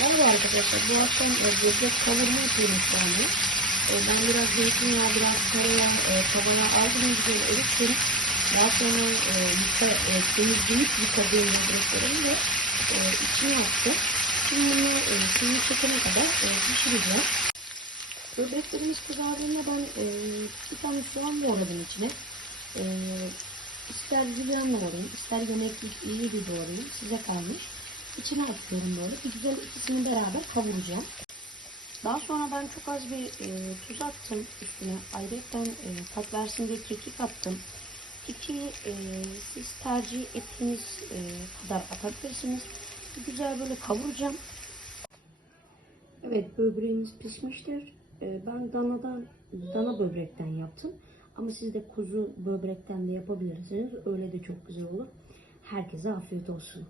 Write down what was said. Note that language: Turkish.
Merhaba arkadaşlar. Bu akşam e, böbrek kavurma yapıyorum şu anda. E, ben biraz zeytinyağı, biraz tereyağı e, tavaya aldım. Güzel erittim. Daha sonra e, yıka, e, temizleyip yıkadığım böbreklerini de e, içine attım. Şimdi bunu e, suyu çekene kadar e, pişireceğim. Böbreklerimiz kızardığında ben e, bir tane soğan doğradım içine. E, ister julienne doğrayayım, ister yemeklik iyi bir doğrayayım. Size kalmış. İçine atıyorum böyle. Bir güzel ikisini beraber kavuracağım. Daha sonra ben çok az bir e, tuz attım üstüne. Ayrıca e, tat versin diye kekik attım. Kekiği e, siz tercih ettiğiniz e, kadar atabilirsiniz. Güzel böyle kavuracağım. Evet böbreğimiz pişmiştir. E, ben danadan, dana böbrekten yaptım. Ama siz de kuzu böbrekten de yapabilirsiniz. Öyle de çok güzel olur. Herkese afiyet olsun.